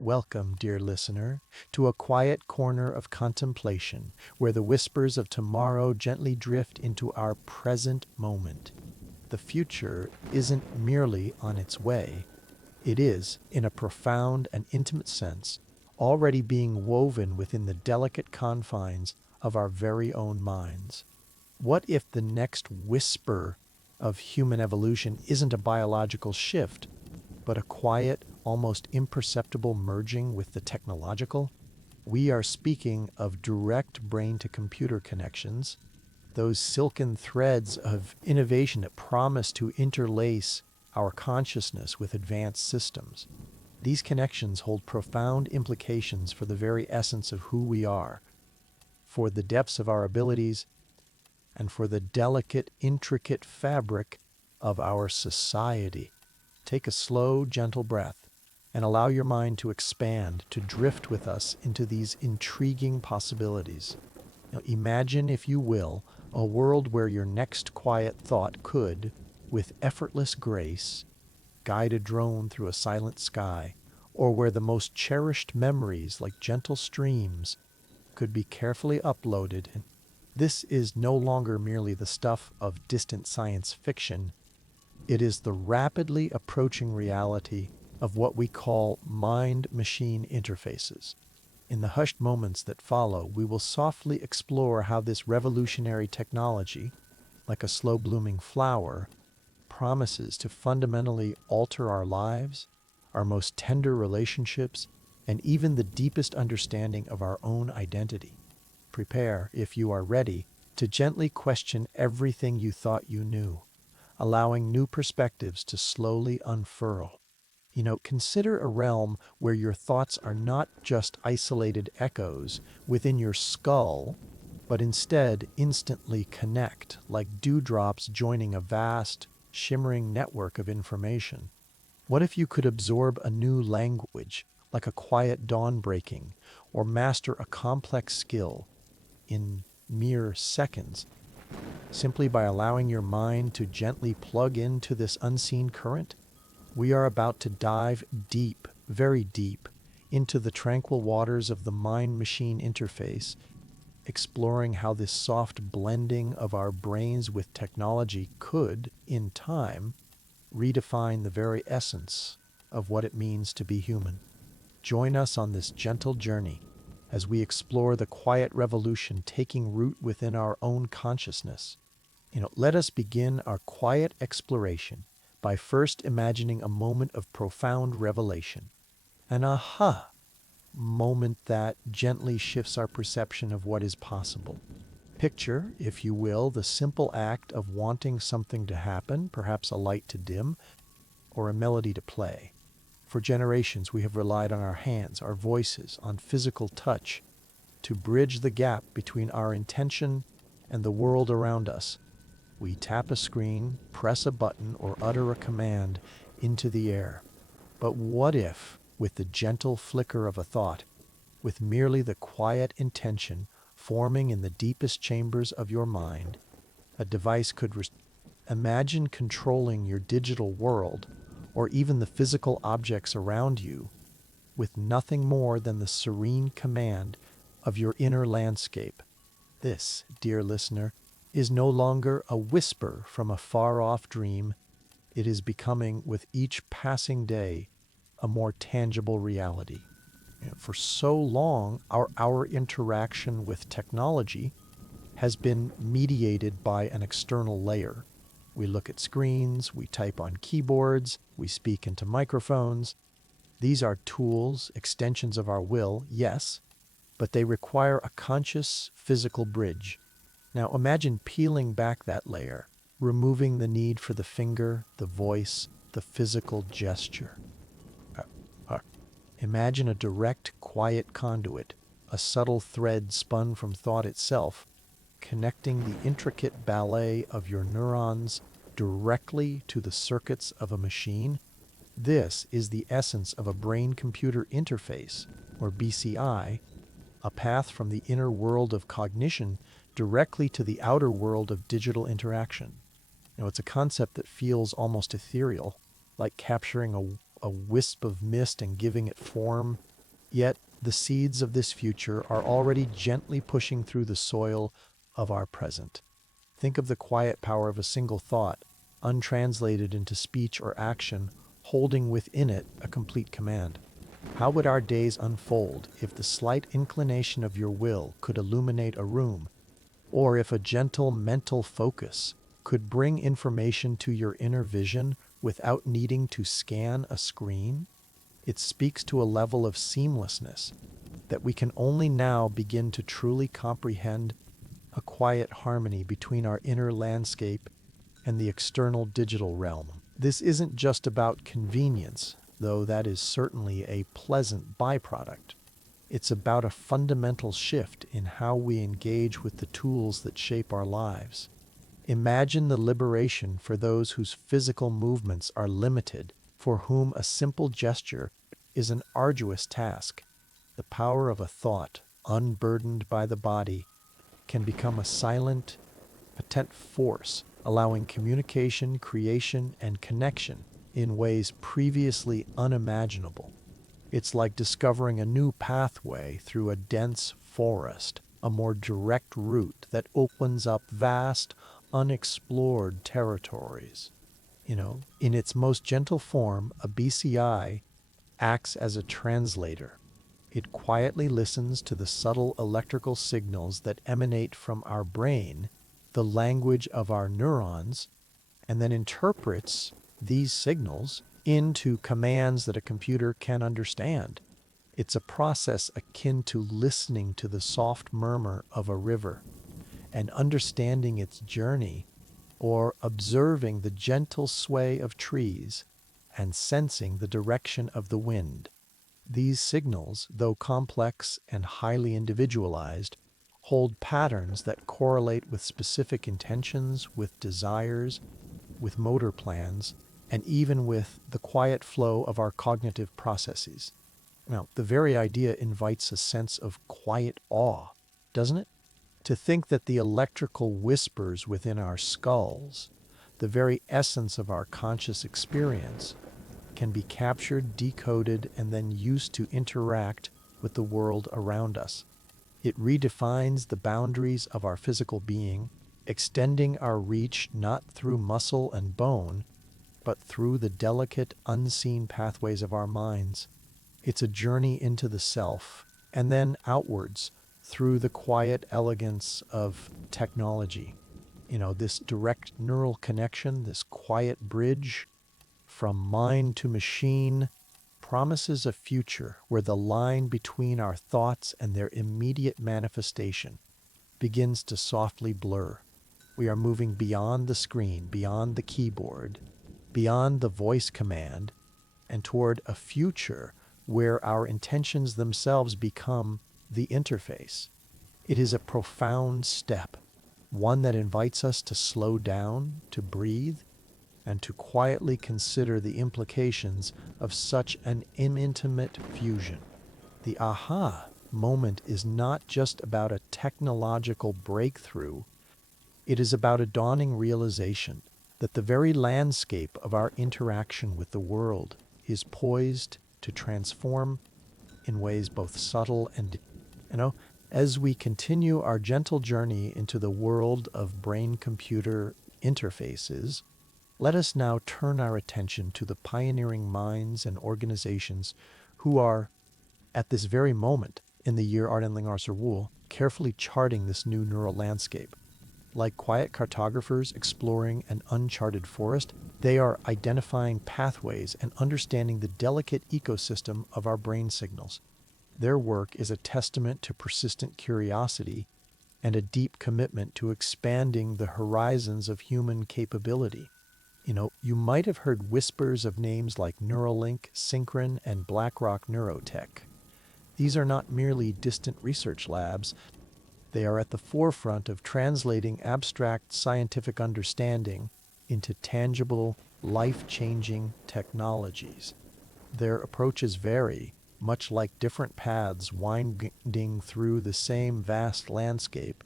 Welcome, dear listener, to a quiet corner of contemplation where the whispers of tomorrow gently drift into our present moment. The future isn't merely on its way, it is, in a profound and intimate sense, already being woven within the delicate confines of our very own minds. What if the next whisper of human evolution isn't a biological shift, but a quiet, almost imperceptible merging with the technological? We are speaking of direct brain to computer connections, those silken threads of innovation that promise to interlace our consciousness with advanced systems. These connections hold profound implications for the very essence of who we are, for the depths of our abilities, and for the delicate, intricate fabric of our society. Take a slow, gentle breath and allow your mind to expand, to drift with us into these intriguing possibilities. Now, imagine, if you will, a world where your next quiet thought could, with effortless grace, guide a drone through a silent sky, or where the most cherished memories, like gentle streams, could be carefully uploaded. And this is no longer merely the stuff of distant science fiction. It is the rapidly approaching reality of what we call mind-machine interfaces. In the hushed moments that follow, we will softly explore how this revolutionary technology, like a slow-blooming flower, promises to fundamentally alter our lives, our most tender relationships, and even the deepest understanding of our own identity. Prepare, if you are ready, to gently question everything you thought you knew, allowing new perspectives to slowly unfurl. Consider a realm where your thoughts are not just isolated echoes within your skull, but instead instantly connect, like dewdrops joining a vast, shimmering network of information. What if you could absorb a new language, like a quiet dawn breaking, or master a complex skill in mere seconds, simply by allowing your mind to gently plug into this unseen current? We are about to dive deep, very deep, into the tranquil waters of the mind-machine interface, exploring how this soft blending of our brains with technology could, in time, redefine the very essence of what it means to be human. Join us on this gentle journey as we explore the quiet revolution taking root within our own consciousness. Let us begin our quiet exploration by first imagining a moment of profound revelation, an aha moment that gently shifts our perception of what is possible. Picture, if you will, the simple act of wanting something to happen, perhaps a light to dim, or a melody to play. For generations, we have relied on our hands, our voices, on physical touch to bridge the gap between our intention and the world around us. We tap a screen, press a button, or utter a command into the air. But what if, with the gentle flicker of a thought, with merely the quiet intention forming in the deepest chambers of your mind, a device could imagine controlling your digital world, or even the physical objects around you, with nothing more than the serene command of your inner landscape? This, dear listener, is no longer a whisper from a far-off dream. It is becoming, with each passing day, a more tangible reality. For so long, our interaction with technology has been mediated by an external layer. We look at screens, we type on keyboards, we speak into microphones. These are tools, extensions of our will, yes, but they require a conscious physical bridge. Now imagine peeling back that layer, removing the need for the finger, the voice, the physical gesture. Imagine a direct, quiet conduit, a subtle thread spun from thought itself, connecting the intricate ballet of your neurons directly to the circuits of a machine. This is the essence of a brain-computer interface, or BCI, a path from the inner world of cognition directly to the outer world of digital interaction. It's a concept that feels almost ethereal, like capturing a wisp of mist and giving it form Yet, the seeds of this future are already gently pushing through the soil of our present. Think of the quiet power of a single thought, untranslated into speech or action, holding within it a complete command. How would our days unfold if the slight inclination of your will could illuminate a room, or if a gentle mental focus could bring information to your inner vision without needing to scan a screen? It speaks to a level of seamlessness that we can only now begin to truly comprehend, a quiet harmony between our inner landscape and the external digital realm. This isn't just about convenience, though that is certainly a pleasant byproduct. It's about a fundamental shift in how we engage with the tools that shape our lives. Imagine the liberation for those whose physical movements are limited, for whom a simple gesture is an arduous task. The power of a thought, unburdened by the body, can become a silent, potent force, allowing communication, creation, and connection in ways previously unimaginable. It's like discovering a new pathway through a dense forest, a more direct route that opens up vast, unexplored territories. In its most gentle form, a BCI acts as a translator. It quietly listens to the subtle electrical signals that emanate from our brain, the language of our neurons, and then interprets these signals into commands that a computer can understand. It's a process akin to listening to the soft murmur of a river and understanding its journey, or observing the gentle sway of trees and sensing the direction of the wind. These signals, though complex and highly individualized, hold patterns that correlate with specific intentions, with desires, with motor plans, and even with the quiet flow of our cognitive processes. Now, the very idea invites a sense of quiet awe, doesn't it? To think that the electrical whispers within our skulls, the very essence of our conscious experience, can be captured, decoded, and then used to interact with the world around us. It redefines the boundaries of our physical being, extending our reach not through muscle and bone, but through the delicate, unseen pathways of our minds. It's a journey into the self, and then outwards through the quiet elegance of technology. This direct neural connection, this quiet bridge from mind to machine, promises a future where the line between our thoughts and their immediate manifestation begins to softly blur. We are moving beyond the screen, beyond the keyboard, beyond the voice command, and toward a future where our intentions themselves become the interface. It is a profound step, one that invites us to slow down, to breathe, and to quietly consider the implications of such an intimate fusion. The aha moment is not just about a technological breakthrough, it is about a dawning realization that the very landscape of our interaction with the world is poised to transform in ways both subtle and, as we continue our gentle journey into the world of brain-computer interfaces, let us now turn our attention to the pioneering minds and organizations who are, at this very moment, in the year Ardenling Arserwool, carefully charting this new neural landscape. Like quiet cartographers exploring an uncharted forest, they are identifying pathways and understanding the delicate ecosystem of our brain signals. Their work is a testament to persistent curiosity and a deep commitment to expanding the horizons of human capability. You might have heard whispers of names like Neuralink, Synchron, and BlackRock Neurotech. These are not merely distant research labs. They are at the forefront of translating abstract scientific understanding into tangible, life-changing technologies. Their approaches vary, much like different paths winding through the same vast landscape,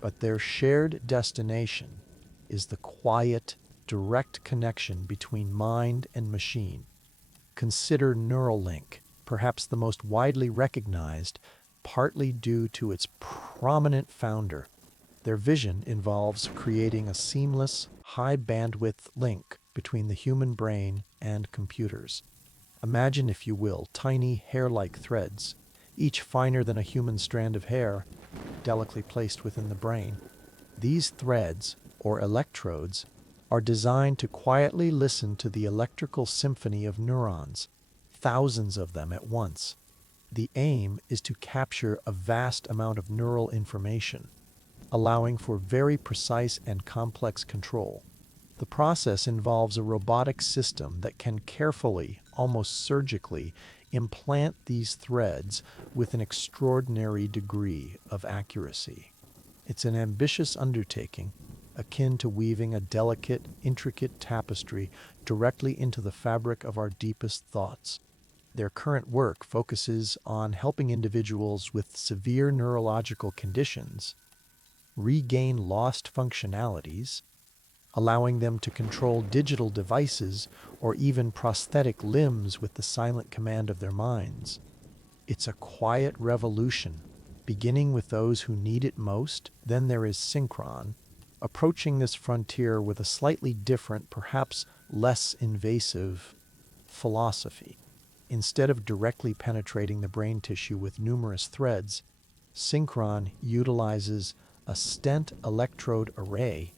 but their shared destination is the quiet, direct connection between mind and machine. Consider Neuralink, perhaps the most widely recognized, partly due to its prominent founder. Their vision involves creating a seamless, high-bandwidth link between the human brain and computers. Imagine, if you will, tiny hair-like threads, each finer than a human strand of hair, delicately placed within the brain. These threads, or electrodes, are designed to quietly listen to the electrical symphony of neurons, thousands of them at once. The aim is to capture a vast amount of neural information, allowing for very precise and complex control. The process involves a robotic system that can carefully, almost surgically, implant these threads with an extraordinary degree of accuracy. It's an ambitious undertaking, akin to weaving a delicate, intricate tapestry directly into the fabric of our deepest thoughts. Their current work focuses on helping individuals with severe neurological conditions regain lost functionalities, allowing them to control digital devices or even prosthetic limbs with the silent command of their minds. It's a quiet revolution, beginning with those who need it most. Then there is Synchron, approaching this frontier with a slightly different, perhaps less invasive philosophy. Instead of directly penetrating the brain tissue with numerous threads, Synchron utilizes a stent electrode array,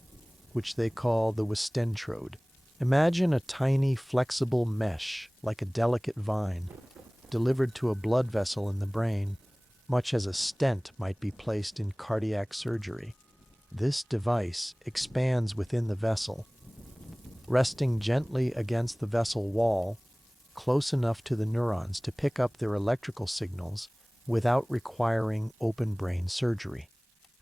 which they call the Westentrode. Imagine a tiny, flexible mesh, like a delicate vine, delivered to a blood vessel in the brain, much as a stent might be placed in cardiac surgery. This device expands within the vessel, resting gently against the vessel wall, close enough to the neurons to pick up their electrical signals without requiring open brain surgery.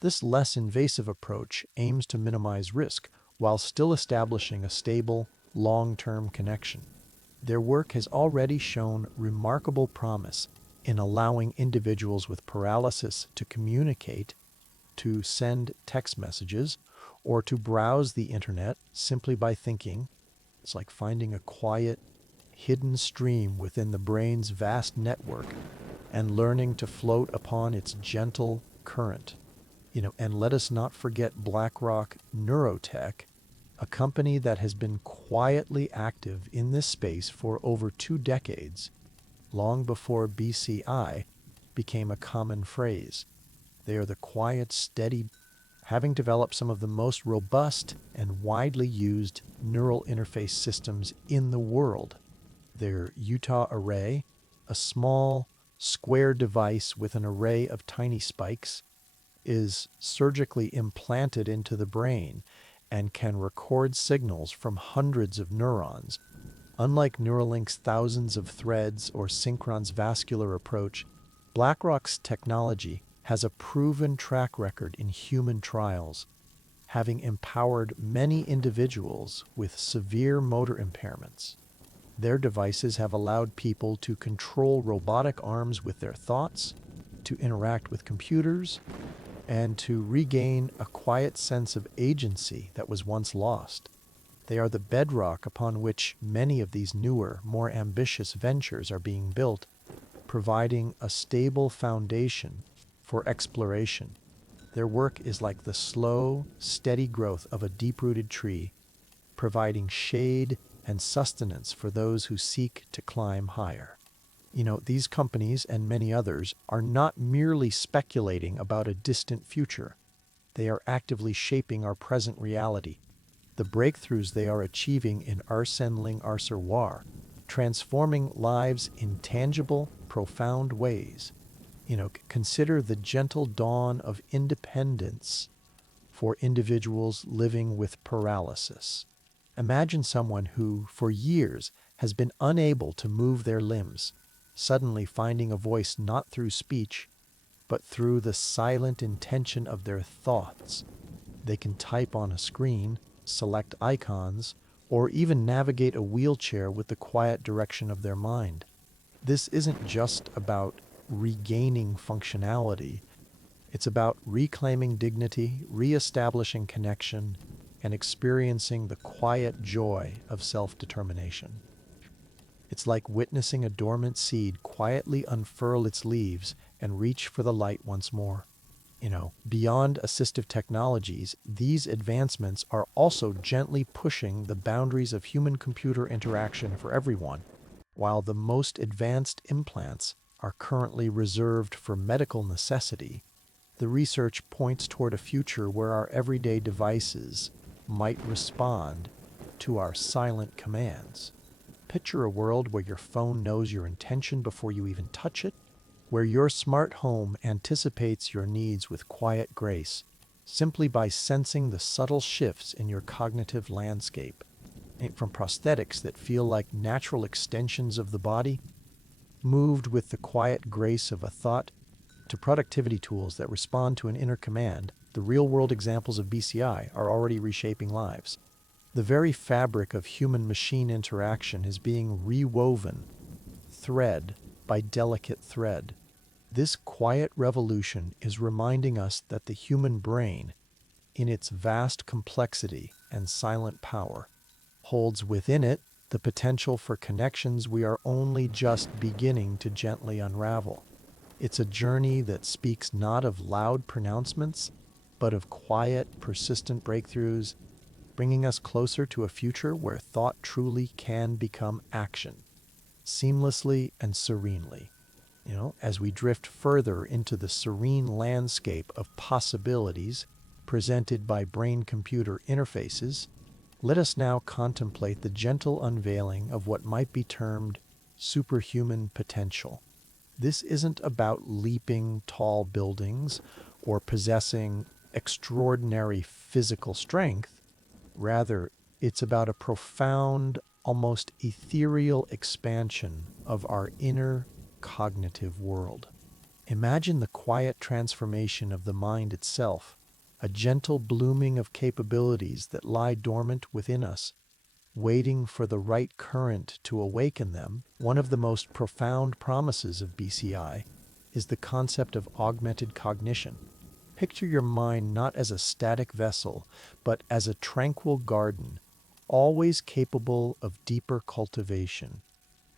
This less invasive approach aims to minimize risk while still establishing a stable, long-term connection. Their work has already shown remarkable promise in allowing individuals with paralysis to communicate, to send text messages, or to browse the internet simply by thinking. It's like finding a quiet, hidden stream within the brain's vast network and learning to float upon its gentle current. And let us not forget BlackRock Neurotech, a company that has been quietly active in this space for over 2 decades, long before BCI became a common phrase. They are the quiet, steady, having developed some of the most robust and widely used neural interface systems in the world. Their Utah array, a small, square device with an array of tiny spikes, is surgically implanted into the brain and can record signals from hundreds of neurons. Unlike Neuralink's thousands of threads or Synchron's vascular approach, BlackRock's technology has a proven track record in human trials, having empowered many individuals with severe motor impairments. Their devices have allowed people to control robotic arms with their thoughts, to interact with computers, and to regain a quiet sense of agency that was once lost. They are the bedrock upon which many of these newer, more ambitious ventures are being built, providing a stable foundation for exploration. Their work is like the slow, steady growth of a deep-rooted tree, providing shade and sustenance for those who seek to climb higher. These companies and many others are not merely speculating about a distant future. They are actively shaping our present reality. The breakthroughs they are achieving in Arsène Arserwar, transforming lives in tangible, profound ways. Consider the gentle dawn of independence for individuals living with paralysis. Imagine someone who, for years, has been unable to move their limbs, suddenly finding a voice not through speech, but through the silent intention of their thoughts. They can type on a screen, select icons, or even navigate a wheelchair with the quiet direction of their mind. This isn't just about regaining functionality. It's about reclaiming dignity, reestablishing connection, and experiencing the quiet joy of self-determination. It's like witnessing a dormant seed quietly unfurl its leaves and reach for the light once more. Beyond assistive technologies, these advancements are also gently pushing the boundaries of human-computer interaction for everyone. While the most advanced implants are currently reserved for medical necessity, the research points toward a future where our everyday devices might respond to our silent commands. Picture a world where your phone knows your intention before you even touch it, where your smart home anticipates your needs with quiet grace, simply by sensing the subtle shifts in your cognitive landscape. From prosthetics that feel like natural extensions of the body, moved with the quiet grace of a thought, to productivity tools that respond to an inner command, the real-world examples of BCI are already reshaping lives. The very fabric of human-machine interaction is being rewoven, thread by delicate thread. This quiet revolution is reminding us that the human brain, in its vast complexity and silent power, holds within it the potential for connections we are only just beginning to gently unravel. It's a journey that speaks not of loud pronouncements, but of quiet, persistent breakthroughs, bringing us closer to a future where thought truly can become action, seamlessly and serenely. As we drift further into the serene landscape of possibilities presented by brain-computer interfaces, let us now contemplate the gentle unveiling of what might be termed superhuman potential. This isn't about leaping tall buildings or possessing extraordinary physical strength. Rather, it's about a profound, almost ethereal expansion of our inner cognitive world. Imagine the quiet transformation of the mind itself, a gentle blooming of capabilities that lie dormant within us, waiting for the right current to awaken them. One of the most profound promises of BCI is the concept of augmented cognition. Picture your mind not as a static vessel, but as a tranquil garden, always capable of deeper cultivation.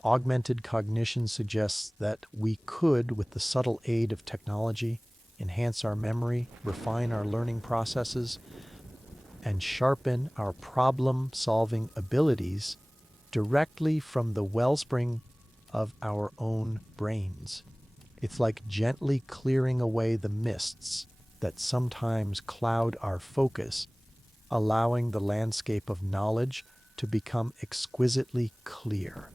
Augmented cognition suggests that we could, with the subtle aid of technology, enhance our memory, refine our learning processes, and sharpen our problem-solving abilities directly from the wellspring of our own brains. It's like gently clearing away the mists that sometimes cloud our focus, allowing the landscape of knowledge to become exquisitely clear.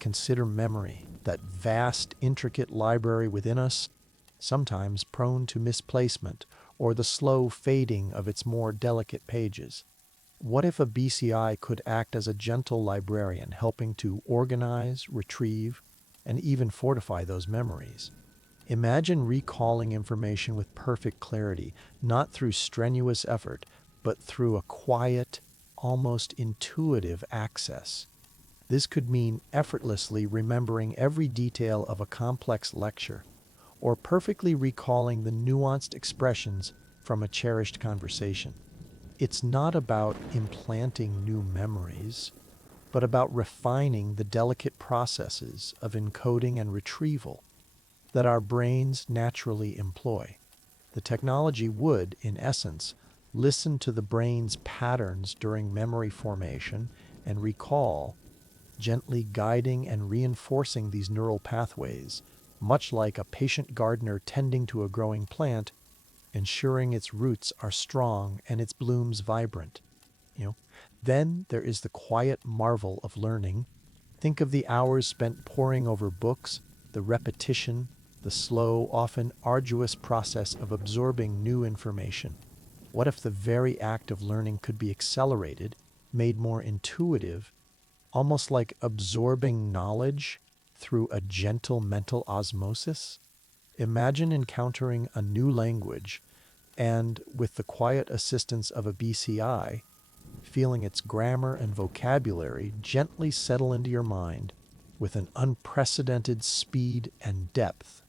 Consider memory, that vast, intricate library within us, sometimes prone to misplacement or the slow fading of its more delicate pages. What if a BCI could act as a gentle librarian, helping to organize, retrieve, and even fortify those memories? Imagine recalling information with perfect clarity, not through strenuous effort, but through a quiet, almost intuitive access. This could mean effortlessly remembering every detail of a complex lecture, or perfectly recalling the nuanced expressions from a cherished conversation. It's not about implanting new memories, but about refining the delicate processes of encoding and retrieval that our brains naturally employ. The technology would, in essence, listen to the brain's patterns during memory formation and recall, gently guiding and reinforcing these neural pathways, much like a patient gardener tending to a growing plant, ensuring its roots are strong and its blooms vibrant. Then there is the quiet marvel of learning. Think of the hours spent poring over books, the repetition, the slow, often arduous process of absorbing new information. What if the very act of learning could be accelerated, made more intuitive, almost like absorbing knowledge through a gentle mental osmosis? Imagine encountering a new language and, with the quiet assistance of a BCI, feeling its grammar and vocabulary gently settle into your mind with an unprecedented speed and depth.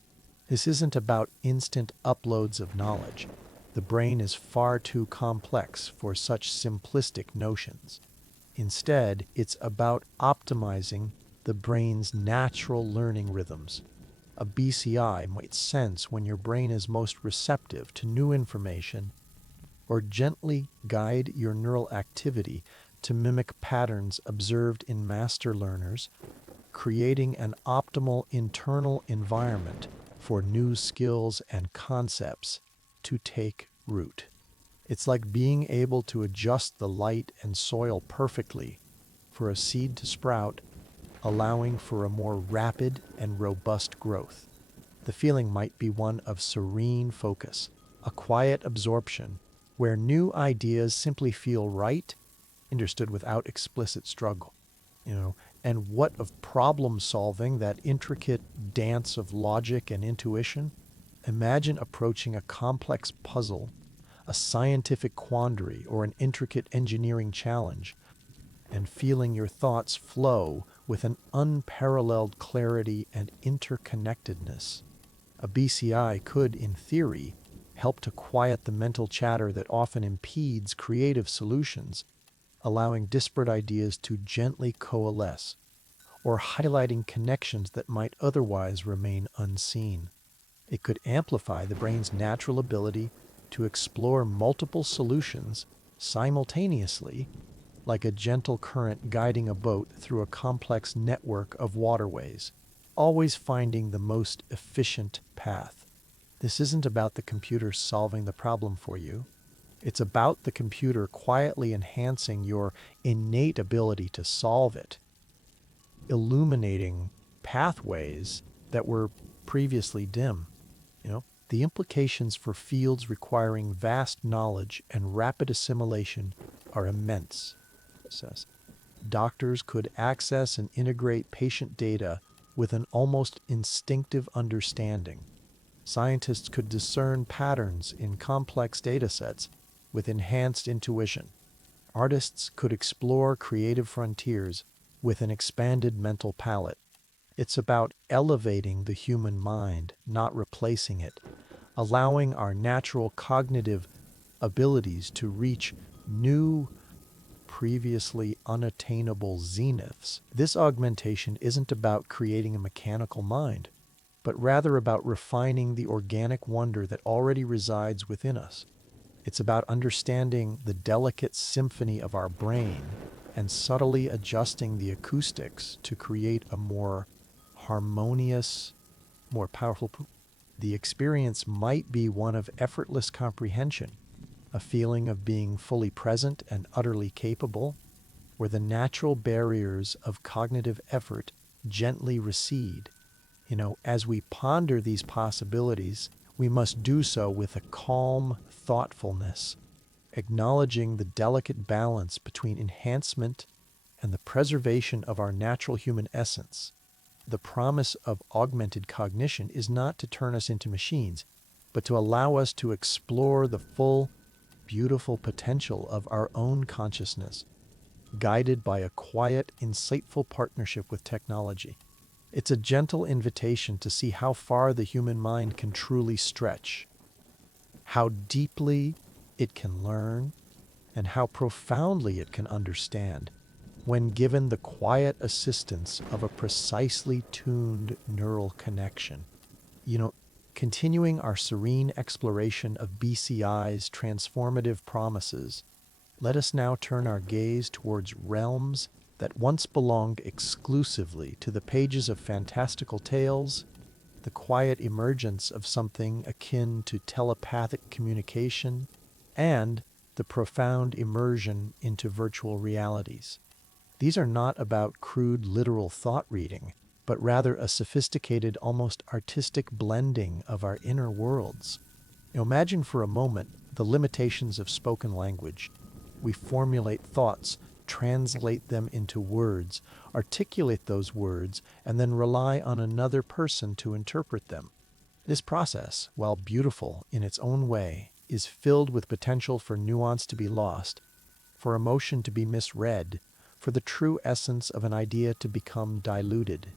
This isn't about instant uploads of knowledge. The brain is far too complex for such simplistic notions. Instead, it's about optimizing the brain's natural learning rhythms. A BCI might sense when your brain is most receptive to new information or gently guide your neural activity to mimic patterns observed in master learners, creating an optimal internal environment for new skills and concepts to take root. It's like being able to adjust the light and soil perfectly for a seed to sprout, allowing for a more rapid and robust growth. The feeling might be one of serene focus, a quiet absorption, where new ideas simply feel right, understood without explicit struggle. And what of problem solving, that intricate dance of logic and intuition? Imagine approaching a complex puzzle, a scientific quandary, or an intricate engineering challenge, and feeling your thoughts flow with an unparalleled clarity and interconnectedness. A BCI could, in theory, help to quiet the mental chatter that often impedes creative solutions, allowing disparate ideas to gently coalesce, or highlighting connections that might otherwise remain unseen. It could amplify the brain's natural ability to explore multiple solutions simultaneously, like a gentle current guiding a boat through a complex network of waterways, always finding the most efficient path. This isn't about the computer solving the problem for you. It's about the computer quietly enhancing your innate ability to solve it, illuminating pathways that were previously dim. The implications for fields requiring vast knowledge and rapid assimilation are immense. Says. Doctors could access and integrate patient data with an almost instinctive understanding. Scientists could discern patterns in complex data sets with enhanced intuition. Artists could explore creative frontiers with an expanded mental palette. It's about elevating the human mind, not replacing it, allowing our natural cognitive abilities to reach new, previously unattainable zeniths. This augmentation isn't about creating a mechanical mind, but rather about refining the organic wonder that already resides within us. It's about understanding the delicate symphony of our brain and subtly adjusting the acoustics to create a more harmonious, more powerful. The experience might be one of effortless comprehension, a feeling of being fully present and utterly capable, where the natural barriers of cognitive effort gently recede. As we ponder these possibilities, we must do so with a calm thoughtfulness, acknowledging the delicate balance between enhancement and the preservation of our natural human essence. The promise of augmented cognition is not to turn us into machines, but to allow us to explore the full, beautiful potential of our own consciousness, guided by a quiet, insightful partnership with technology. It's a gentle invitation to see how far the human mind can truly stretch, how deeply it can learn, and how profoundly it can understand when given the quiet assistance of a precisely tuned neural connection. Continuing our serene exploration of BCI's transformative promises, let us now turn our gaze towards realms that once belonged exclusively to the pages of fantastical tales, the quiet emergence of something akin to telepathic communication, and the profound immersion into virtual realities. These are not about crude literal thought reading, but rather a sophisticated, almost artistic blending of our inner worlds. Imagine for a moment the limitations of spoken language. We formulate thoughts, translate them into words, articulate those words, and then rely on another person to interpret them. This process, while beautiful in its own way, is filled with potential for nuance to be lost, for emotion to be misread, for the true essence of an idea to become diluted.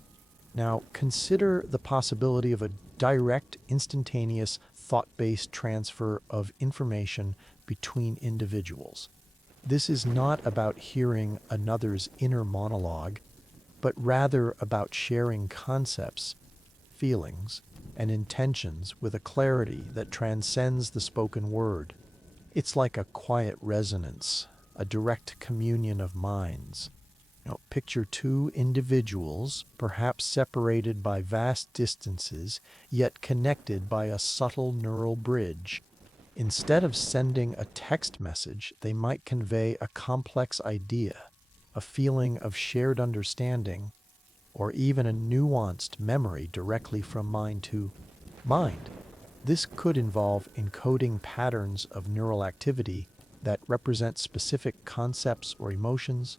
Now, consider the possibility of a direct, instantaneous, thought-based transfer of information between individuals. This is not about hearing another's inner monologue, but rather about sharing concepts, feelings, and intentions with a clarity that transcends the spoken word. It's like a quiet resonance, a direct communion of minds. Picture two individuals, perhaps separated by vast distances, yet connected by a subtle neural bridge. Instead of sending a text message, they might convey a complex idea, a feeling of shared understanding, or even a nuanced memory directly from mind to mind. This could involve encoding patterns of neural activity that represent specific concepts or emotions,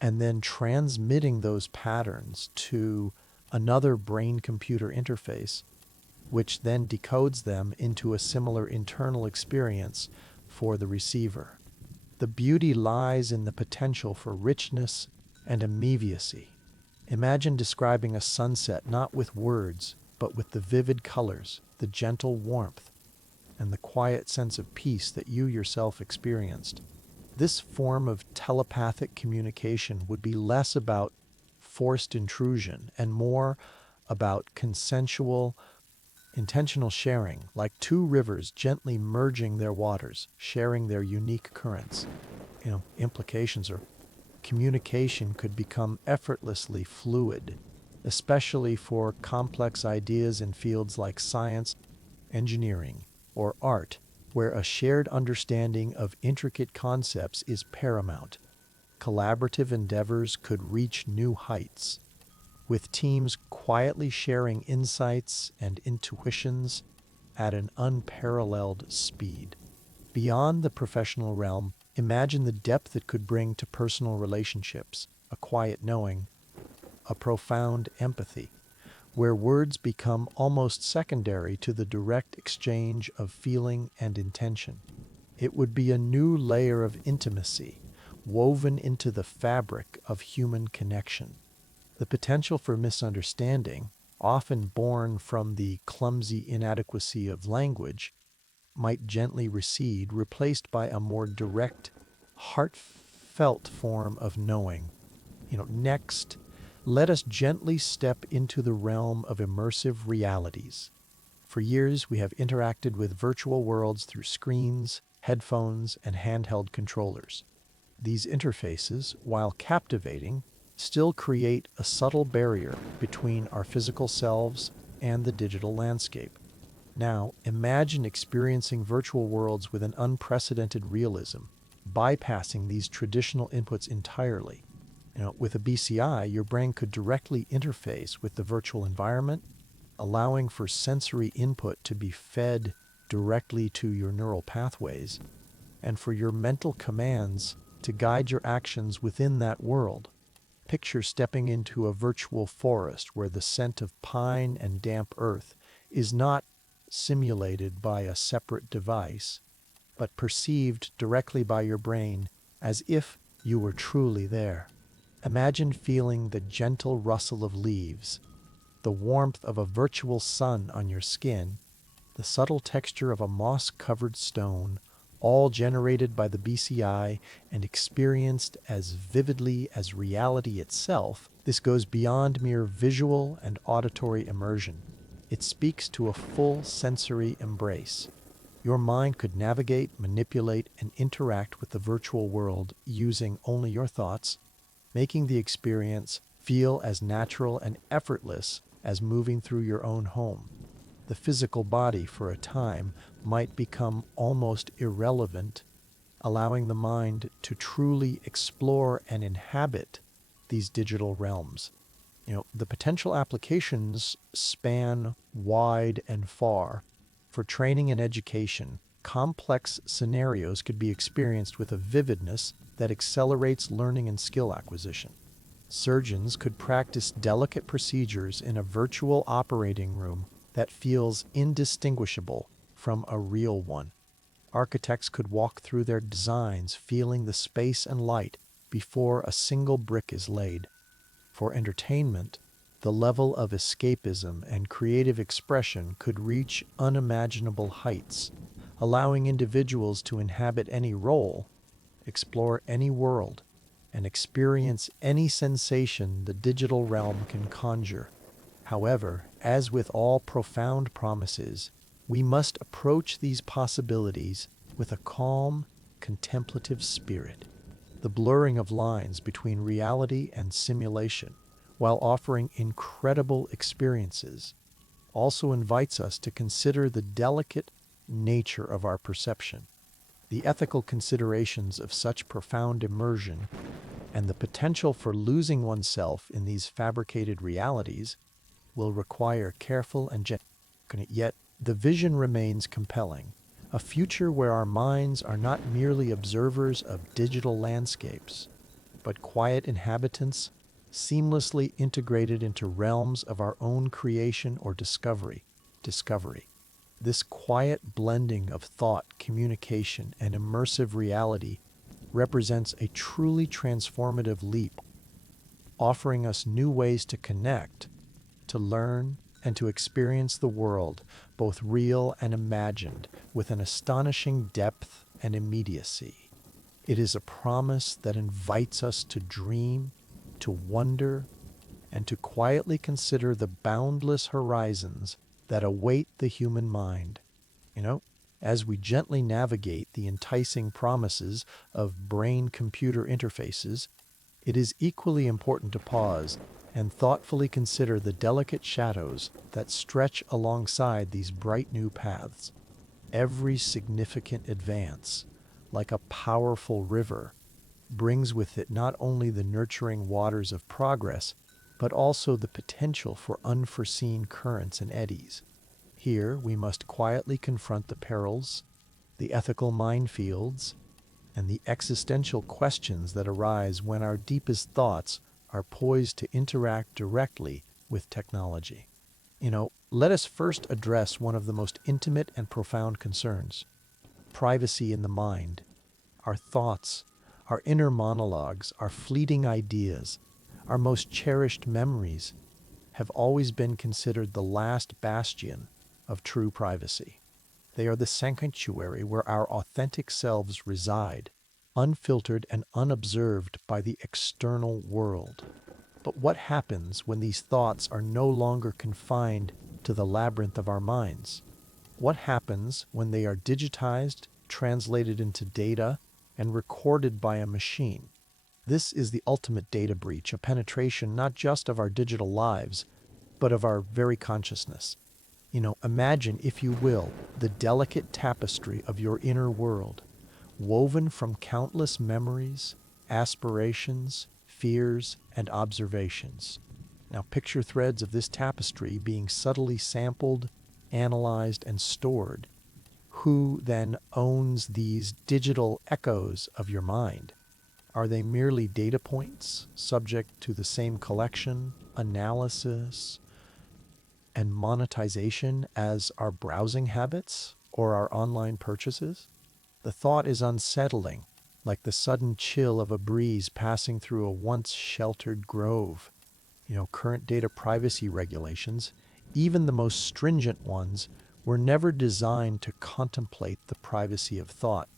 and then transmitting those patterns to another brain-computer interface, which then decodes them into a similar internal experience for the receiver. The beauty lies in the potential for richness and immediacy. Imagine describing a sunset not with words, but with the vivid colors, the gentle warmth, and the quiet sense of peace that you yourself experienced. This form of telepathic communication would be less about forced intrusion and more about consensual, intentional sharing, like two rivers gently merging their waters, sharing their unique currents. Implications are communication could become effortlessly fluid, especially for complex ideas in fields like science, engineering, or art, where a shared understanding of intricate concepts is paramount. Collaborative endeavors could reach new heights, with teams quietly sharing insights and intuitions at an unparalleled speed. Beyond the professional realm, imagine the depth it could bring to personal relationships, a quiet knowing, a profound empathy, where words become almost secondary to the direct exchange of feeling and intention. It would be a new layer of intimacy, woven into the fabric of human connection. The potential for misunderstanding, often born from the clumsy inadequacy of language, might gently recede, replaced by a more direct, heartfelt form of knowing. Next, let us gently step into the realm of immersive realities. For years, we have interacted with virtual worlds through screens, headphones, and handheld controllers. These interfaces, while captivating, still create a subtle barrier between our physical selves and the digital landscape. Now, imagine experiencing virtual worlds with an unprecedented realism, bypassing these traditional inputs entirely. With a BCI, your brain could directly interface with the virtual environment, allowing for sensory input to be fed directly to your neural pathways, and for your mental commands to guide your actions within that world. Picture stepping into a virtual forest where the scent of pine and damp earth is not simulated by a separate device, but perceived directly by your brain as if you were truly there. Imagine feeling the gentle rustle of leaves, the warmth of a virtual sun on your skin, the subtle texture of a moss-covered stone, all generated by the BCI and experienced as vividly as reality itself. This goes beyond mere visual and auditory immersion. It speaks to a full sensory embrace. Your mind could navigate, manipulate, and interact with the virtual world using only your thoughts, making the experience feel as natural and effortless as moving through your own home. The physical body, for a time, might become almost irrelevant, allowing the mind to truly explore and inhabit these digital realms. The potential applications span wide and far. For training and education, complex scenarios could be experienced with a vividness that accelerates learning and skill acquisition. Surgeons could practice delicate procedures in a virtual operating room that feels indistinguishable from a real one. Architects could walk through their designs feeling the space and light before a single brick is laid. For entertainment, the level of escapism and creative expression could reach unimaginable heights, allowing individuals to inhabit any role, explore any world, and experience any sensation the digital realm can conjure. However, as with all profound promises, we must approach these possibilities with a calm, contemplative spirit. The blurring of lines between reality and simulation, while offering incredible experiences, also invites us to consider the delicate nature of our perception, the ethical considerations of such profound immersion, and the potential for losing oneself in these fabricated realities will require careful and yet the vision remains compelling. A future where our minds are not merely observers of digital landscapes, but quiet inhabitants seamlessly integrated into realms of our own creation or discovery. This quiet blending of thought, communication, and immersive reality represents a truly transformative leap, offering us new ways to connect, to learn, and to experience the world, both real and imagined, with an astonishing depth and immediacy. It is a promise that invites us to dream, to wonder, and to quietly consider the boundless horizons that await the human mind. You know, as we gently navigate the enticing promises of brain-computer interfaces, it is equally important to pause and thoughtfully consider the delicate shadows that stretch alongside these bright new paths. Every significant advance, like a powerful river, brings with it not only the nurturing waters of progress, but also the potential for unforeseen currents and eddies. Here we must quietly confront the perils, the ethical minefields, and the existential questions that arise when our deepest thoughts are poised to interact directly with technology. Let us first address one of the most intimate and profound concerns: privacy in the mind. Our thoughts, our inner monologues, our fleeting ideas, our most cherished memories have always been considered the last bastion of true privacy. They are the sanctuary where our authentic selves reside, unfiltered and unobserved by the external world. But what happens when these thoughts are no longer confined to the labyrinth of our minds? What happens when they are digitized, translated into data, and recorded by a machine? This is the ultimate data breach, a penetration not just of our digital lives, but of our very consciousness. Imagine, if you will, the delicate tapestry of your inner world, woven from countless memories, aspirations, fears, and observations. Now picture threads of this tapestry being subtly sampled, analyzed, and stored. Who then owns these digital echoes of your mind? Are they merely data points, subject to the same collection, analysis, and monetization as our browsing habits or our online purchases? The thought is unsettling, like the sudden chill of a breeze passing through a once sheltered grove. Current data privacy regulations, even the most stringent ones, were never designed to contemplate the privacy of thought.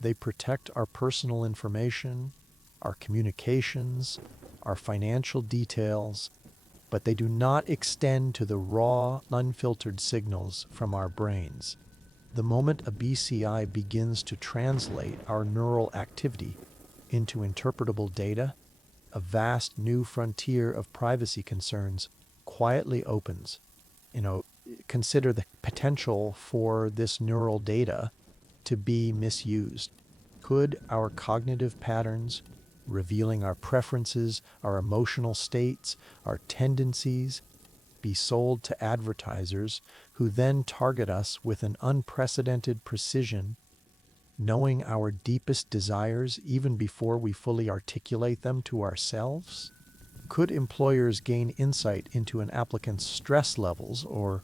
They protect our personal information, our communications, our financial details, but they do not extend to the raw, unfiltered signals from our brains. The moment a BCI begins to translate our neural activity into interpretable data, a vast new frontier of privacy concerns quietly opens. Consider the potential for this neural data to be misused. Could our cognitive patterns, revealing our preferences, our emotional states, our tendencies, be sold to advertisers who then target us with an unprecedented precision, knowing our deepest desires even before we fully articulate them to ourselves? Could employers gain insight into an applicant's stress levels or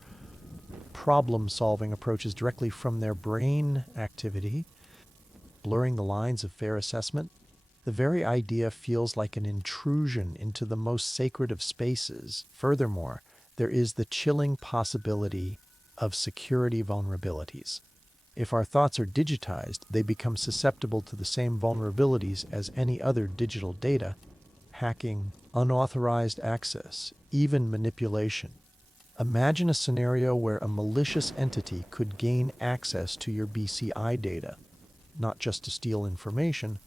problem-solving approaches directly from their brain activity, blurring the lines of fair assessment? The very idea feels like an intrusion into the most sacred of spaces. Furthermore, there is the chilling possibility of security vulnerabilities. If our thoughts are digitized, they become susceptible to the same vulnerabilities as any other digital data: hacking, unauthorized access, even manipulation. Imagine a scenario where a malicious entity could gain access to your BCI data, not just to steal information,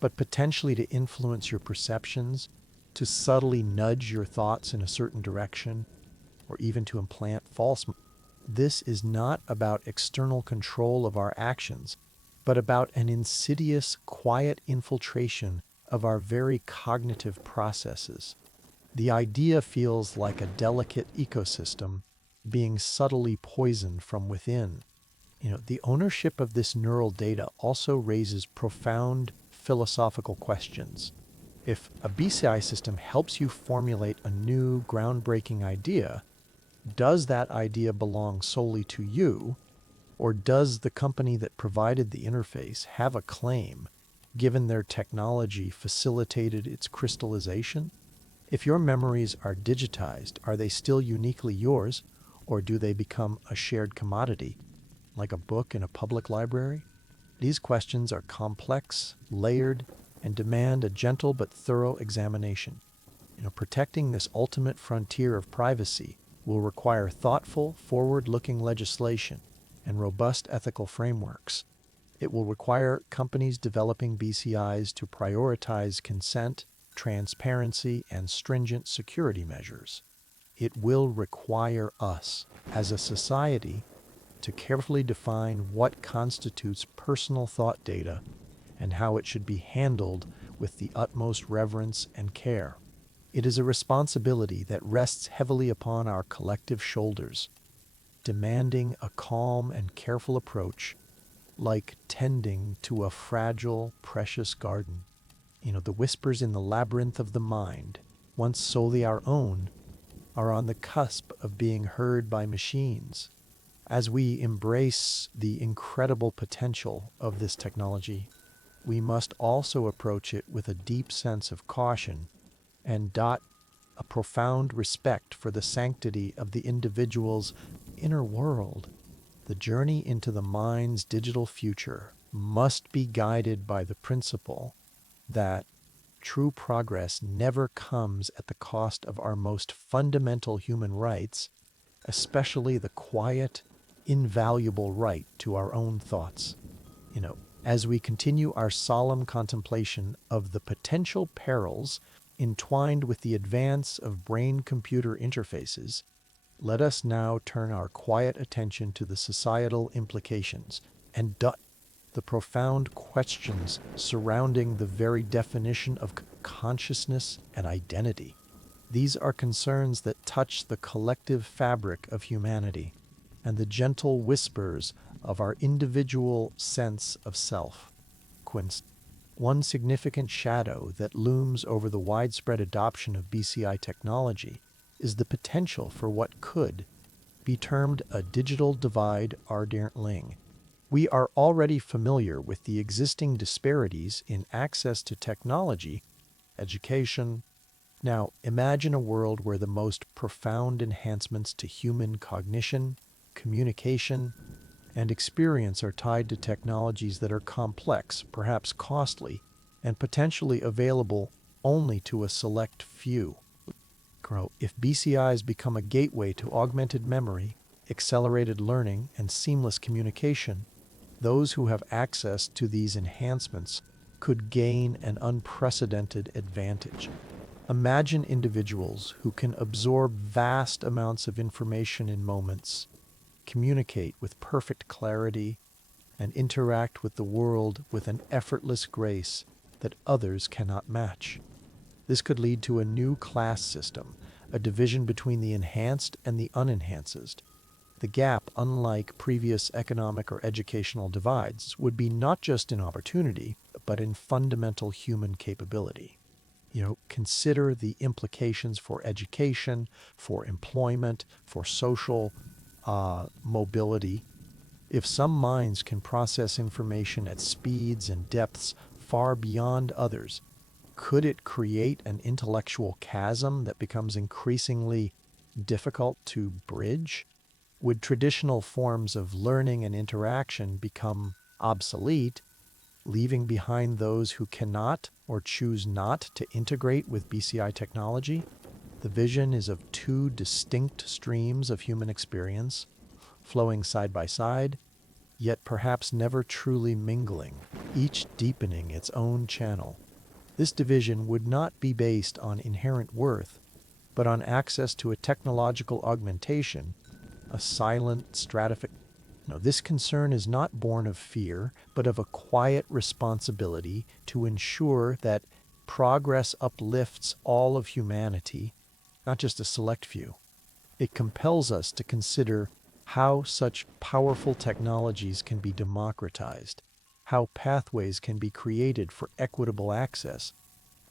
but potentially to influence your perceptions, to subtly nudge your thoughts in a certain direction, or even to implant false. This is not about external control of our actions, but about an insidious, quiet infiltration of our very cognitive processes. The idea feels like a delicate ecosystem being subtly poisoned from within. The ownership of this neural data also raises profound philosophical questions. If a BCI system helps you formulate a new, groundbreaking idea, does that idea belong solely to you, or does the company that provided the interface have a claim, given their technology facilitated its crystallization? If your memories are digitized, are they still uniquely yours, or do they become a shared commodity, like a book in a public library? These questions are complex, layered, and demand a gentle but thorough examination. Protecting this ultimate frontier of privacy will require thoughtful, forward-looking legislation and robust ethical frameworks. It will require companies developing BCIs to prioritize consent, transparency, and stringent security measures. It will require us, as a society, to carefully define what constitutes personal thought data and how it should be handled with the utmost reverence and care. It is a responsibility that rests heavily upon our collective shoulders, demanding a calm and careful approach, like tending to a fragile, precious garden. The whispers in the labyrinth of the mind, once solely our own, are on the cusp of being heard by machines. As we embrace the incredible potential of this technology, we must also approach it with a deep sense of caution and a profound respect for the sanctity of the individual's inner world. The journey into the mind's digital future must be guided by the principle that true progress never comes at the cost of our most fundamental human rights, especially the quiet, invaluable right to our own thoughts. As we continue our solemn contemplation of the potential perils entwined with the advance of brain-computer interfaces, let us now turn our quiet attention to the societal implications and the profound questions surrounding the very definition of consciousness and identity. These are concerns that touch the collective fabric of humanity and the gentle whispers of our individual sense of self. One significant shadow that looms over the widespread adoption of BCI technology is the potential for what could be termed a digital divide ling. We are already familiar with the existing disparities in access to technology, education. Now, imagine a world where the most profound enhancements to human cognition, communication, and experience are tied to technologies that are complex, perhaps costly, and potentially available only to a select few. If BCIs become a gateway to augmented memory, accelerated learning, and seamless communication, those who have access to these enhancements could gain an unprecedented advantage. Imagine individuals who can absorb vast amounts of information in moments, communicate with perfect clarity, and interact with the world with an effortless grace that others cannot match. This could lead to a new class system, a division between the enhanced and the unenhanced. The gap, unlike previous economic or educational divides, would be not just in opportunity, but in fundamental human capability. Consider the implications for education, for employment, for social mobility. If some minds can process information at speeds and depths far beyond others, could it create an intellectual chasm that becomes increasingly difficult to bridge? Would traditional forms of learning and interaction become obsolete, leaving behind those who cannot or choose not to integrate with BCI technology? The vision is of two distinct streams of human experience, flowing side by side, yet perhaps never truly mingling, each deepening its own channel. This division would not be based on inherent worth, but on access to a technological augmentation, a silent stratification. No, this concern is not born of fear, but of a quiet responsibility to ensure that progress uplifts all of humanity, not just a select few. It compels us to consider how such powerful technologies can be democratized, how pathways can be created for equitable access,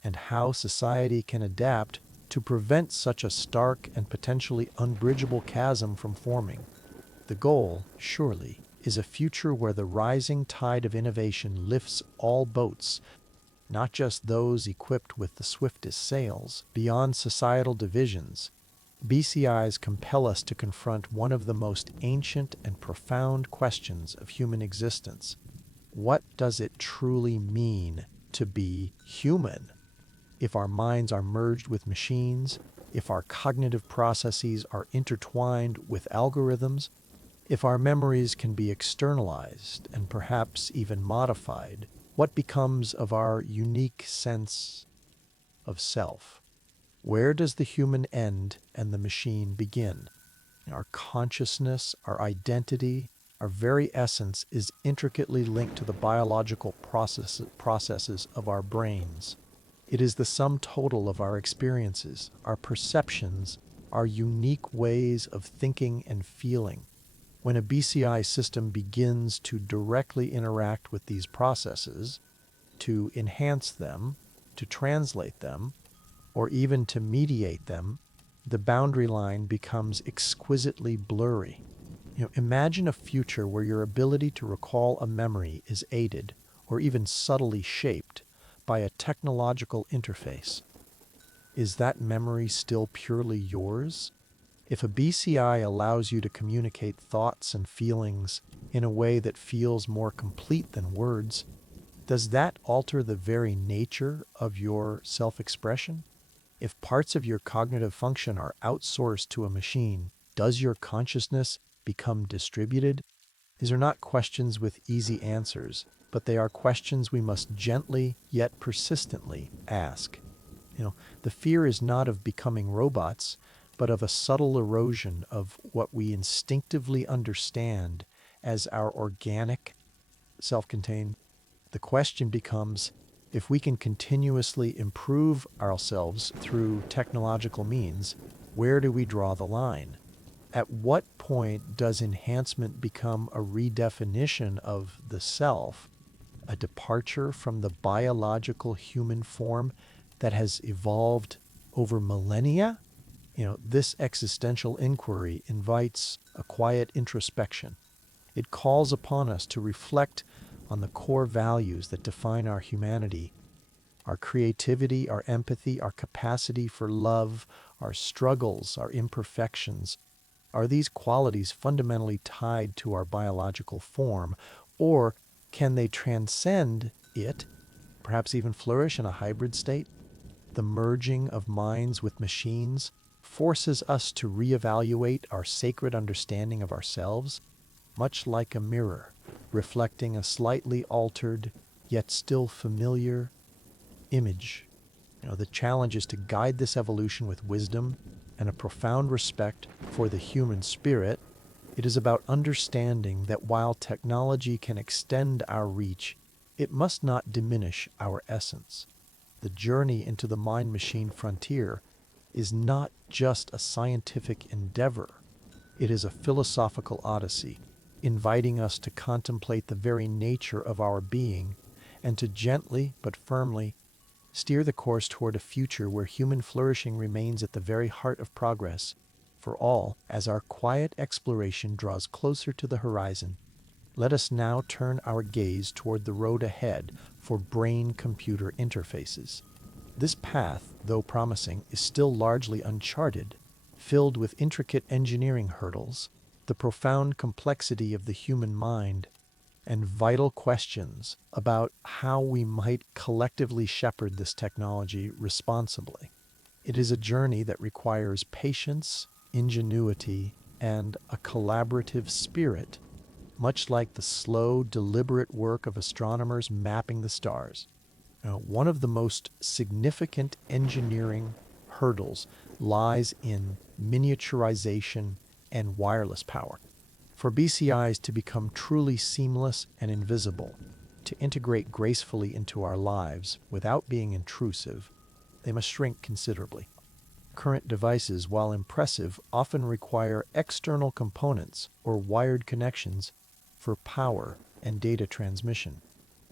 and how society can adapt to prevent such a stark and potentially unbridgeable chasm from forming. The goal, surely, is a future where the rising tide of innovation lifts all boats, not just those equipped with the swiftest sails. Beyond societal divisions, BCIs compel us to confront one of the most ancient and profound questions of human existence. What does it truly mean to be human? If our minds are merged with machines, if our cognitive processes are intertwined with algorithms, if our memories can be externalized and perhaps even modified, what becomes of our unique sense of self? Where does the human end and the machine begin? Our consciousness, our identity, our very essence is intricately linked to the biological processes of our brains. It is the sum total of our experiences, our perceptions, our unique ways of thinking and feeling. When a BCI system begins to directly interact with these processes, to enhance them, to translate them, or even to mediate them, the boundary line becomes exquisitely blurry. Imagine a future where your ability to recall a memory is aided, or even subtly shaped, by a technological interface. Is that memory still purely yours? If a BCI allows you to communicate thoughts and feelings in a way that feels more complete than words, does that alter the very nature of your self-expression? If parts of your cognitive function are outsourced to a machine, does your consciousness become distributed? These are not questions with easy answers, but they are questions we must gently yet persistently ask. The fear is not of becoming robots, but of a subtle erosion of what we instinctively understand as our organic, self-contained. The question becomes, if we can continuously improve ourselves through technological means, where do we draw the line? At what point does enhancement become a redefinition of the self, a departure from the biological human form that has evolved over millennia? This existential inquiry invites a quiet introspection. It calls upon us to reflect on the core values that define our humanity, our creativity, our empathy, our capacity for love, our struggles, our imperfections. Are these qualities fundamentally tied to our biological form, or can they transcend it, perhaps even flourish in a hybrid state? The merging of minds with machines forces us to reevaluate our sacred understanding of ourselves, much like a mirror, reflecting a slightly altered, yet still familiar image. The challenge is to guide this evolution with wisdom and a profound respect for the human spirit. It is about understanding that while technology can extend our reach, it must not diminish our essence. The journey into the mind-machine frontier is not just a scientific endeavor. It is a philosophical odyssey, inviting us to contemplate the very nature of our being and to gently but firmly steer the course toward a future where human flourishing remains at the very heart of progress for all. As our quiet exploration draws closer to the horizon, let us now turn our gaze toward the road ahead for brain-computer interfaces. This path, though promising, is still largely uncharted, filled with intricate engineering hurdles, the profound complexity of the human mind, and vital questions about how we might collectively shepherd this technology responsibly. It is a journey that requires patience, ingenuity, and a collaborative spirit, much like the slow, deliberate work of astronomers mapping the stars. One of the most significant engineering hurdles lies in miniaturization and wireless power. For BCIs to become truly seamless and invisible, to integrate gracefully into our lives without being intrusive, they must shrink considerably. Current devices, while impressive, often require external components or wired connections for power and data transmission.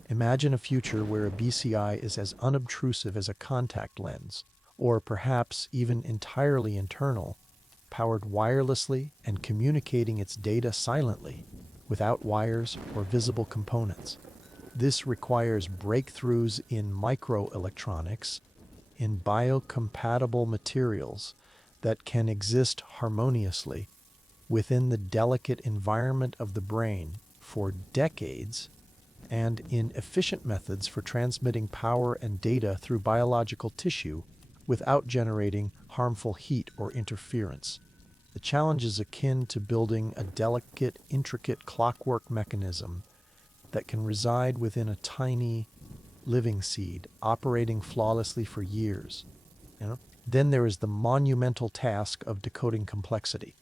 Imagine a future where a BCI is as unobtrusive as a contact lens, or perhaps even entirely internal, powered wirelessly and communicating its data silently, without wires or visible components. This requires breakthroughs in microelectronics, in biocompatible materials that can exist harmoniously within the delicate environment of the brain for decades, and in efficient methods for transmitting power and data through biological tissue without generating harmful heat or interference. The challenge is akin to building a delicate, intricate clockwork mechanism that can reside within a tiny living seed, operating flawlessly for years. Then there is the monumental task of decoding complexity.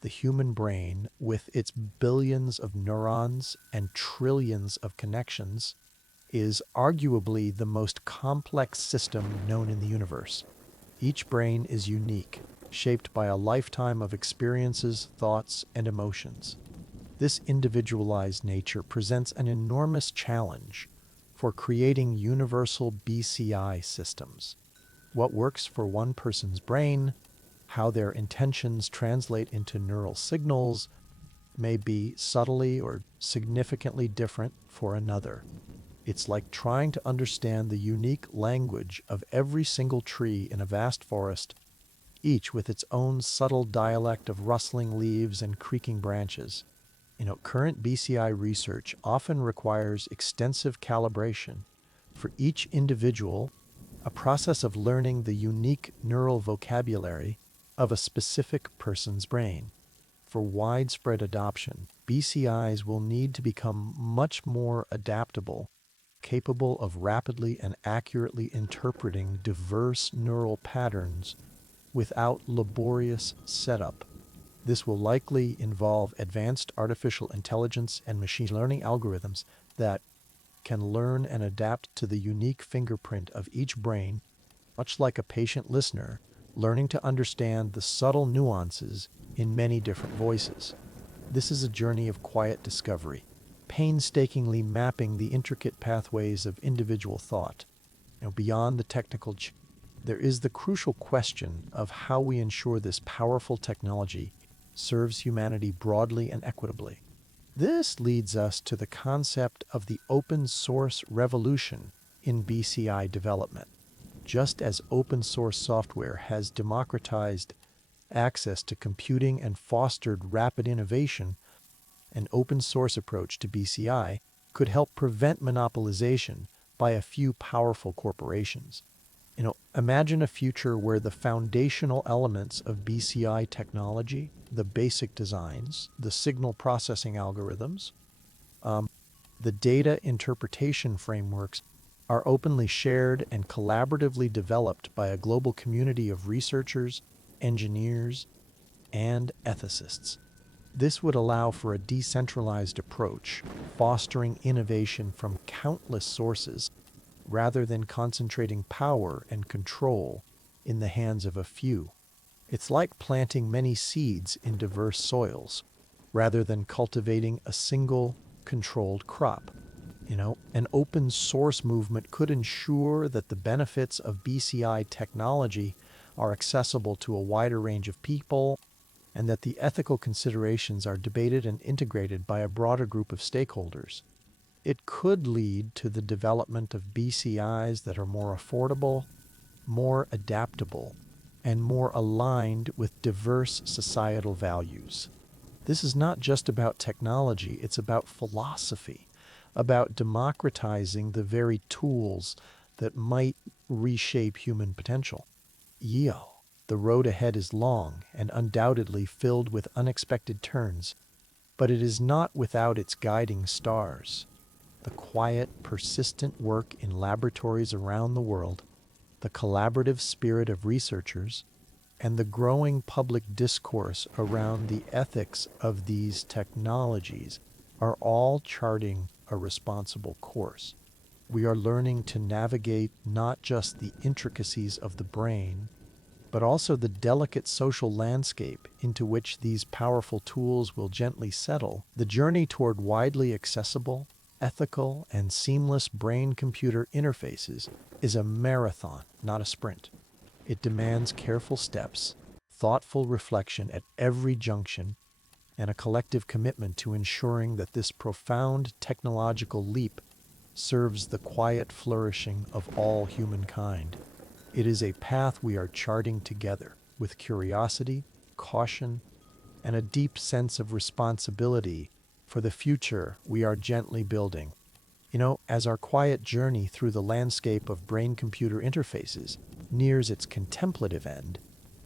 The human brain, with its billions of neurons and trillions of connections, is arguably the most complex system known in the universe. Each brain is unique, shaped by a lifetime of experiences, thoughts, and emotions. This individualized nature presents an enormous challenge for creating universal BCI systems. What works for one person's brain, how their intentions translate into neural signals, may be subtly or significantly different for another. It's like trying to understand the unique language of every single tree in a vast forest, each with its own subtle dialect of rustling leaves and creaking branches. Current BCI research often requires extensive calibration for each individual, a process of learning the unique neural vocabulary of a specific person's brain. For widespread adoption, BCIs will need to become much more adaptable, capable of rapidly and accurately interpreting diverse neural patterns without laborious setup. This will likely involve advanced artificial intelligence and machine learning algorithms that can learn and adapt to the unique fingerprint of each brain, much like a patient listener learning to understand the subtle nuances in many different voices. This is a journey of quiet discovery, painstakingly mapping the intricate pathways of individual thought. Beyond the technical, there is the crucial question of how we ensure this powerful technology serves humanity broadly and equitably. This leads us to the concept of the open source revolution in BCI development. Just as open source software has democratized access to computing and fostered rapid innovation, an open source approach to BCI could help prevent monopolization by a few powerful corporations. Imagine a future where the foundational elements of BCI technology, the basic designs, the signal processing algorithms, the data interpretation frameworks are openly shared and collaboratively developed by a global community of researchers, engineers, and ethicists. This would allow for a decentralized approach, fostering innovation from countless sources rather than concentrating power and control in the hands of a few. It's like planting many seeds in diverse soils rather than cultivating a single controlled crop. An open source movement could ensure that the benefits of BCI technology are accessible to a wider range of people, and that the ethical considerations are debated and integrated by a broader group of stakeholders. It could lead to the development of BCIs that are more affordable, more adaptable, and more aligned with diverse societal values. This is not just about technology, it's about philosophy, about democratizing the very tools that might reshape human potential. The road ahead is long and undoubtedly filled with unexpected turns, but it is not without its guiding stars. The quiet, persistent work in laboratories around the world, the collaborative spirit of researchers, and the growing public discourse around the ethics of these technologies are all charting a responsible course. We are learning to navigate not just the intricacies of the brain, but also the delicate social landscape into which these powerful tools will gently settle. The journey toward widely accessible, ethical, and seamless brain-computer interfaces is a marathon, not a sprint. It demands careful steps, thoughtful reflection at every junction, and a collective commitment to ensuring that this profound technological leap serves the quiet flourishing of all humankind. It is a path we are charting together with curiosity, caution, and a deep sense of responsibility for the future we are gently building. As our quiet journey through the landscape of brain-computer interfaces nears its contemplative end,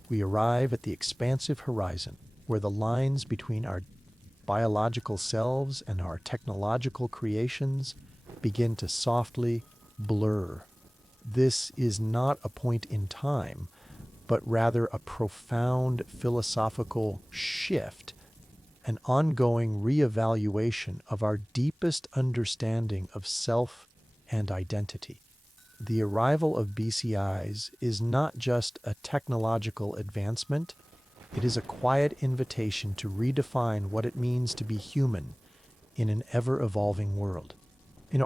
we arrive at the expansive horizon where the lines between our biological selves and our technological creations begin to softly blur. This is not a point in time, but rather a profound philosophical shift, an ongoing reevaluation of our deepest understanding of self and identity. The arrival of BCIs is not just a technological advancement, it is a quiet invitation to redefine what it means to be human in an ever-evolving world.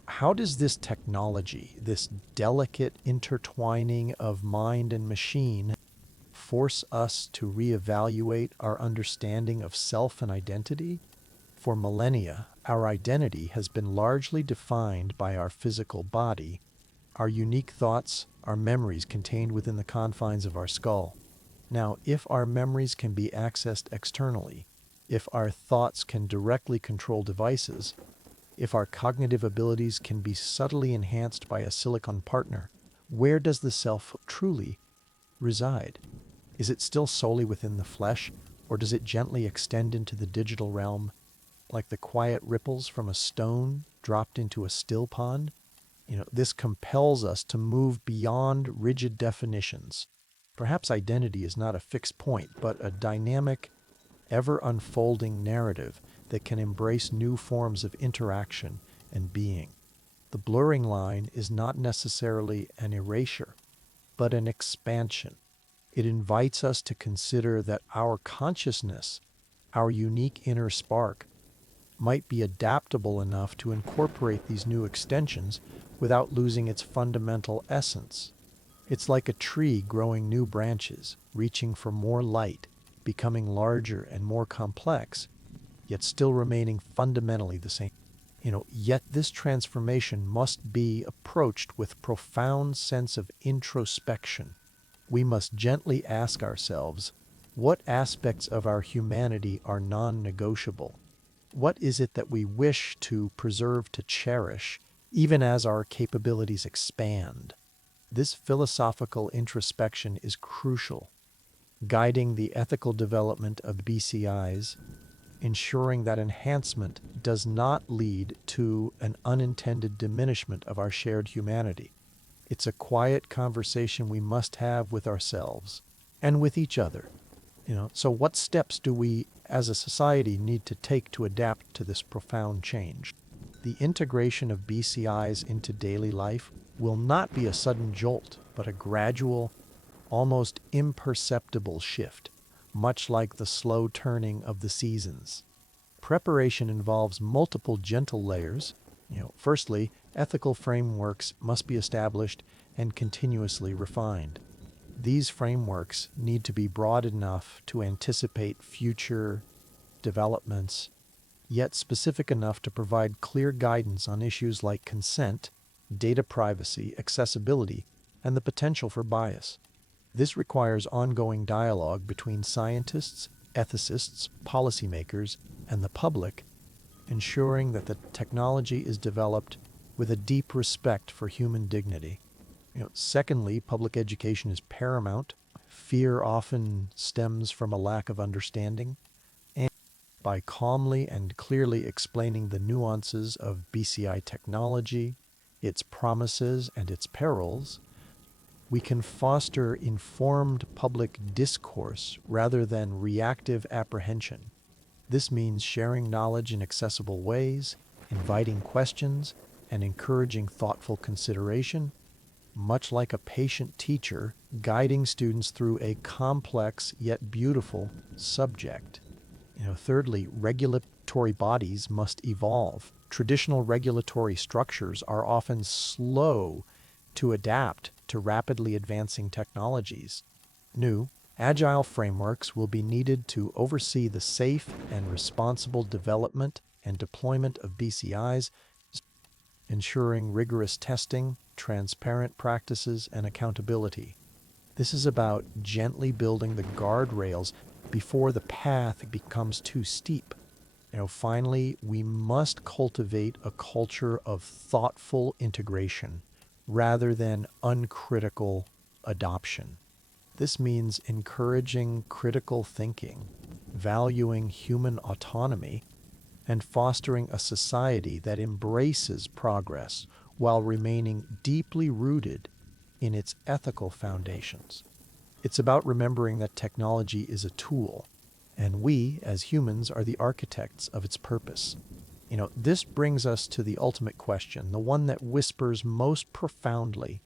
How does this technology, this delicate intertwining of mind and machine, force us to reevaluate our understanding of self and identity? For millennia, our identity has been largely defined by our physical body, our unique thoughts, our memories contained within the confines of our skull. Now, if our memories can be accessed externally, if our thoughts can directly control devices, if our cognitive abilities can be subtly enhanced by a silicon partner, where does the self truly reside? Is it still solely within the flesh, or does it gently extend into the digital realm, like the quiet ripples from a stone dropped into a still pond? This compels us to move beyond rigid definitions. Perhaps identity is not a fixed point, but a dynamic, ever-unfolding narrative that can embrace new forms of interaction and being. The blurring line is not necessarily an erasure, but an expansion. It invites us to consider that our consciousness, our unique inner spark, might be adaptable enough to incorporate these new extensions without losing its fundamental essence. It's like a tree growing new branches, reaching for more light, becoming larger and more complex, yet still remaining fundamentally the same. Yet this transformation must be approached with profound sense of introspection. We must gently ask ourselves, what aspects of our humanity are non-negotiable? What is it that we wish to preserve, to cherish, even as our capabilities expand? This philosophical introspection is crucial, guiding the ethical development of BCIs, ensuring that enhancement does not lead to an unintended diminishment of our shared humanity. It's a quiet conversation we must have with ourselves and with each other. So what steps do we as a society need to take to adapt to this profound change? The integration of BCIs into daily life will not be a sudden jolt, but a gradual, almost imperceptible shift, much like the slow turning of the seasons. Preparation involves multiple gentle layers. Firstly, ethical frameworks must be established and continuously refined. These frameworks need to be broad enough to anticipate future developments, yet specific enough to provide clear guidance on issues like consent, data privacy, accessibility, and the potential for bias. This requires ongoing dialogue between scientists, ethicists, policymakers, and the public, ensuring that the technology is developed with a deep respect for human dignity. Secondly, public education is paramount. Fear often stems from a lack of understanding, and by calmly and clearly explaining the nuances of BCI technology, its promises and its perils, we can foster informed public discourse rather than reactive apprehension. This means sharing knowledge in accessible ways, inviting questions, and encouraging thoughtful consideration, much like a patient teacher guiding students through a complex yet beautiful subject. Thirdly, regulatory bodies must evolve. Traditional regulatory structures are often slow to adapt to rapidly advancing technologies. New, agile frameworks will be needed to oversee the safe and responsible development and deployment of BCIs, ensuring rigorous testing, transparent practices, and accountability. This is about gently building the guardrails before the path becomes too steep. Finally, we must cultivate a culture of thoughtful integration rather than uncritical adoption. This means encouraging critical thinking, valuing human autonomy, and fostering a society that embraces progress while remaining deeply rooted in its ethical foundations. It's about remembering that technology is a tool, and we, as humans, are the architects of its purpose. This brings us to the ultimate question, the one that whispers most profoundly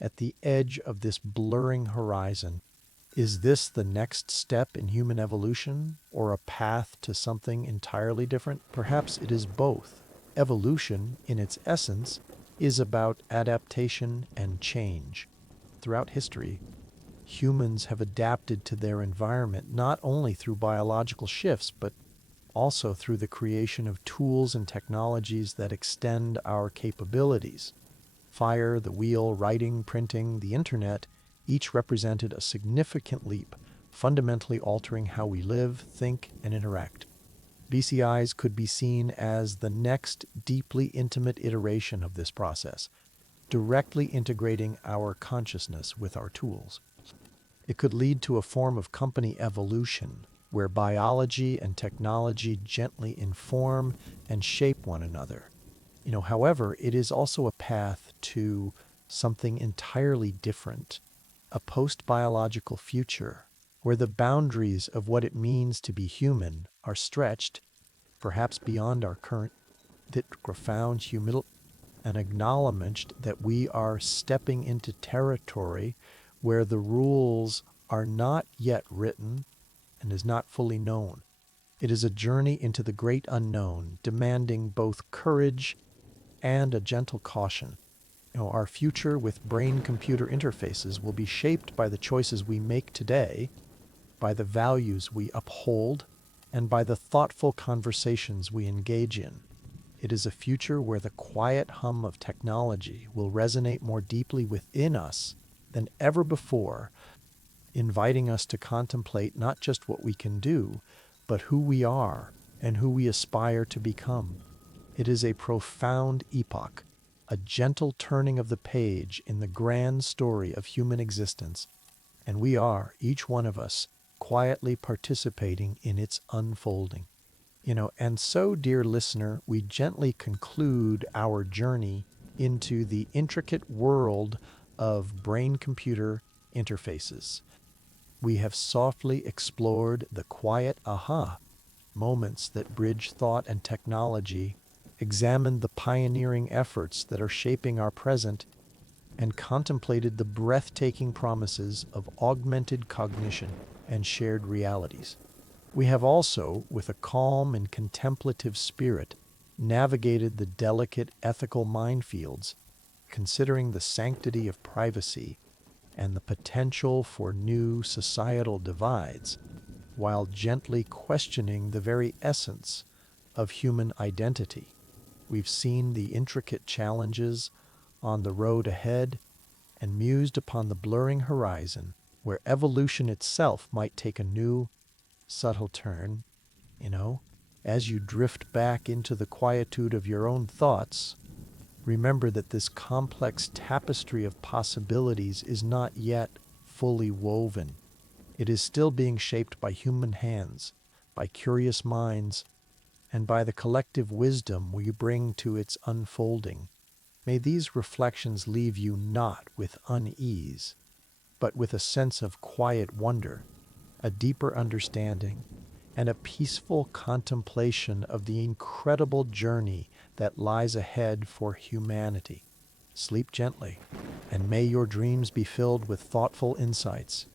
at the edge of this blurring horizon. Is this the next step in human evolution, or a path to something entirely different? Perhaps it is both. Evolution, in its essence, is about adaptation and change. Throughout history, humans have adapted to their environment not only through biological shifts, but also through the creation of tools and technologies that extend our capabilities. Fire, the wheel, writing, printing, the internet, each represented a significant leap, fundamentally altering how we live, think, and interact. BCIs could be seen as the next deeply intimate iteration of this process, directly integrating our consciousness with our tools. It could lead to a form of company evolution, where biology and technology gently inform and shape one another. However, it is also a path to something entirely different, a post-biological future, where the boundaries of what it means to be human are stretched, perhaps beyond our current profound humility, and acknowledged that we are stepping into territory where the rules are not yet written and is not fully known. It is a journey into the great unknown, demanding both courage and a gentle caution. Our future with brain-computer interfaces will be shaped by the choices we make today, by the values we uphold, and by the thoughtful conversations we engage in. It is a future where the quiet hum of technology will resonate more deeply within us than ever before, inviting us to contemplate not just what we can do, but who we are and who we aspire to become. It is a profound epoch, a gentle turning of the page in the grand story of human existence, and we are, each one of us, quietly participating in its unfolding. And so, dear listener, we gently conclude our journey into the intricate world of brain-computer interfaces. We have softly explored the quiet aha moments that bridge thought and technology, examined the pioneering efforts that are shaping our present, and contemplated the breathtaking promises of augmented cognition and shared realities. We have also, with a calm and contemplative spirit, navigated the delicate ethical minefields, considering the sanctity of privacy and the potential for new societal divides, while gently questioning the very essence of human identity. We've seen the intricate challenges on the road ahead and mused upon the blurring horizon where evolution itself might take a new subtle turn, you know, as you drift back into the quietude of your own thoughts, remember that this complex tapestry of possibilities is not yet fully woven. It is still being shaped by human hands, by curious minds, and by the collective wisdom we bring to its unfolding. May these reflections leave you not with unease, but with a sense of quiet wonder, a deeper understanding, and a peaceful contemplation of the incredible journey that lies ahead for humanity. Sleep gently, and may your dreams be filled with thoughtful insights